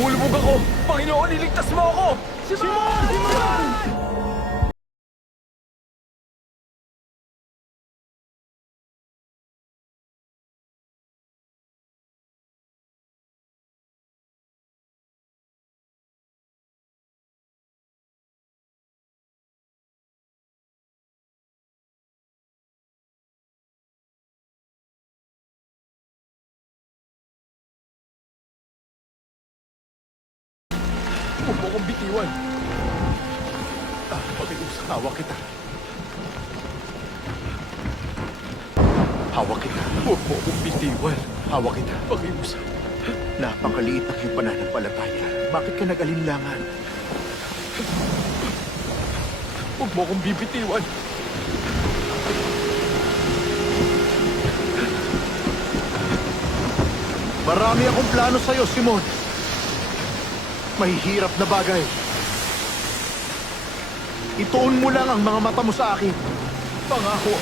Lumulubog ako! Panginoon, iligtas mo ako! Simon! Simon! Huwag mo akong bitiwan. Pakiusap, hawak kita. Hawak kita. Huwag mo akong bitiwan. Hawak kita. Pakiusap. Napakaliit ng iyong pananampalataya. Bakit ka nag-alinlangan? Huwag mo akong bibitiwan. Marami akong plano sa'yo, Simon. Mahihirap na bagay. Ituon mo lang ang mga mata mo sa akin. Pangako.